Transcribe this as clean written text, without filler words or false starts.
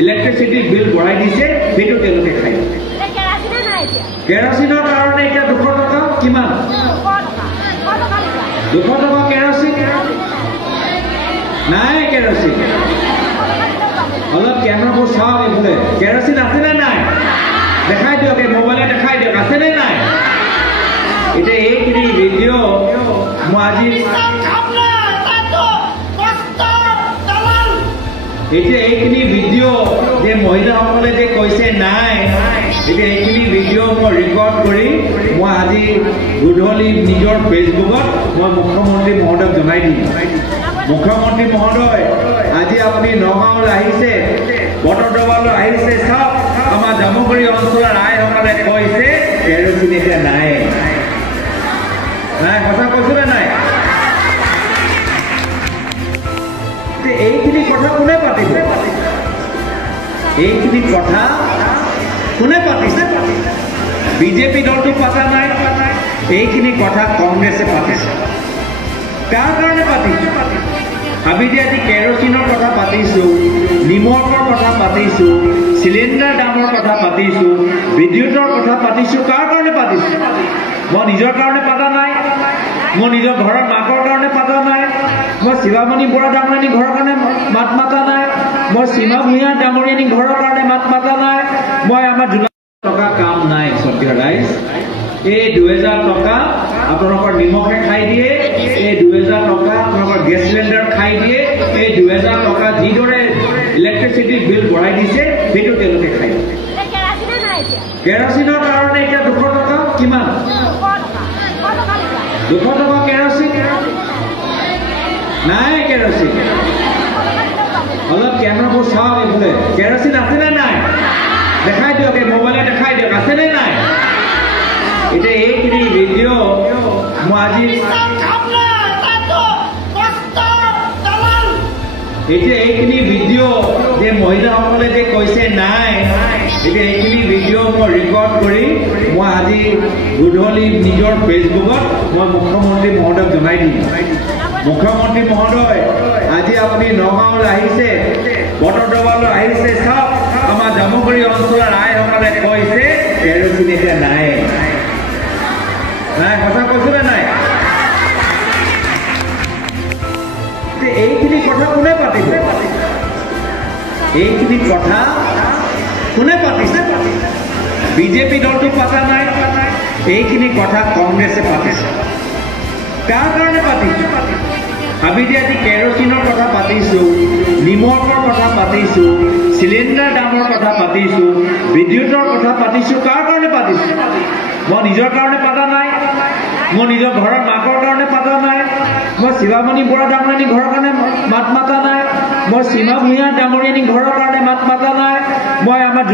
electricity bill বঢ়াই দিছে সেইটো তেওঁলোকে খায় কেৰাচিনৰ কাৰণে এতিয়া 200 টকা কিমান 200 টকা কেৰাচিন নাই কেৰাচিন অলপ কেমেৰাবোৰ চাওক এইফালে কেৰাচিন আছেনে নাই দেখাই দিয়ক এই মোবাইলে দেখাই দিয়ক আছেনে নাই এতিয়া এইখিনি ভিডিঅ' মই আজি এতিয়া এইখিনি ভিডিঅ' যে মহিলাসকলে যে কৈছে নাই এতিয়া এইখিনি ভিডিঅ' মই ৰেকৰ্ড কৰি মই আজি গধূলি নিজৰ ফেচবুকত মই মুখ্যমন্ত্ৰী মহোদয়ক জনাই দিম মুখ্যমন্ত্ৰী মহোদয় আজি আপুনি নগাঁৱলৈ আহিছে বটদ্ৰৱালৈ আহিছে চাওক আমাৰ জামুগুৰি অঞ্চলৰ ৰাইসকলে কৈছে কেৰোচিন এতিয়া নাই নাই কথা কৈছিলে নাই এইখিনি কথা কোনে পাতিব এইখিনি কথা কোনে পাতিছে বিজেপি দলটো পাতা নাই এইখিনি কথা কংগ্ৰেছে পাতিছে কাৰ কাৰণে পাতিছে আমি যে আজি কেৰোচিনৰ কথা পাতিছো নিমখৰ কথা পাতিছো চিলিণ্ডাৰ দামৰ কথা পাতিছো বিদ্যুতৰ কথা পাতিছো কাৰ কাৰণে পাতিছো মই নিজৰ কাৰণে পাতা নাই মই নিজৰ ঘৰৰ মাকৰ কাৰণে পাতা নাই মই শিৱামণি বৰা ডাঙৰীয়ানী ঘৰৰ কাৰণে মাত মাতা নাই মই সীমা ভূঞা ডাঙৰীয়ানী ঘৰৰ কাৰণে মাত মাতা নাই মই আমাৰ টকা কাম নাই সত্য ৰাইজ এই 2000 টকা আপোনালোকৰ নিমখে খাই দিয়ে এই 2000 টকা আপোনালোকৰ গেছ চিলিণ্ডাৰ খাই দিয়ে এই 2000 টকা যিদৰে ইলেক্ট্ৰিচিটি বিল বঢ়াই দিছে সেইটো তেওঁলোকে খায় কেৰাচিনৰ কাৰণে এতিয়া 200 টকা কিমান 200 টকা কেৰাচিন নাই কেৰাচিন অলপ কেমেৰাবোৰ চাওক এইফালে কেৰাচিন আছেনে নাই দেখাই দিয়ক এই মোবাইলে দেখাই দিয়ক আছেনে নাই এতিয়া এইখিনি ভিডিঅ' মই আজি এতিয়া এইখিনি ভিডিঅ' যে মহিলাসকলে যে কৈছে নাই এতিয়া এইখিনি ভিডিঅ' মই ৰেকৰ্ড কৰি মই আজি গধূলি নিজৰ ফেচবুকত মই মুখ্যমন্ত্ৰী মহোদয়ক জনাই দিম মুখ্যমন্ত্ৰী মহোদয় আজি আপুনি নগাঁৱলৈ আহিছে বটদ্ৰৱালৈ আহিছে চাওক আমাৰ জামুগুৰি অঞ্চলৰ ৰাইসকলে কৈছে কেৰোচিন এতিয়া নাই নাই কথা কৈছিলে নাই এইখিনি কথা কোনে পাতিব এইখিনি কথা কোনে পাতিছে বিজেপি দলটো পাতা নাই এইখিনি কথা কংগ্ৰেছে পাতিছে কাৰ কাৰণে পাতিছে আমি যে আজি কেৰোচিনৰ কথা পাতিছো নিমখৰ কথা পাতিছো চিলিণ্ডাৰ দামৰ কথা পাতিছো বিদ্যুতৰ কথা পাতিছো কাৰ কাৰণে পাতিছো মই নিজৰ কাৰণে পাতা নাই মই নিজৰ ঘৰৰ মাকৰ কাৰণে পাতা নাই মই শিৱামণি বৰা ডাঙৰীয়ানী ঘৰৰ কাৰণে মাত মাতা নাই মই সীমা ভূঞা ডাঙৰীয়ানী ঘৰৰ কাৰণে মাত মাতা নাই মই আমাৰ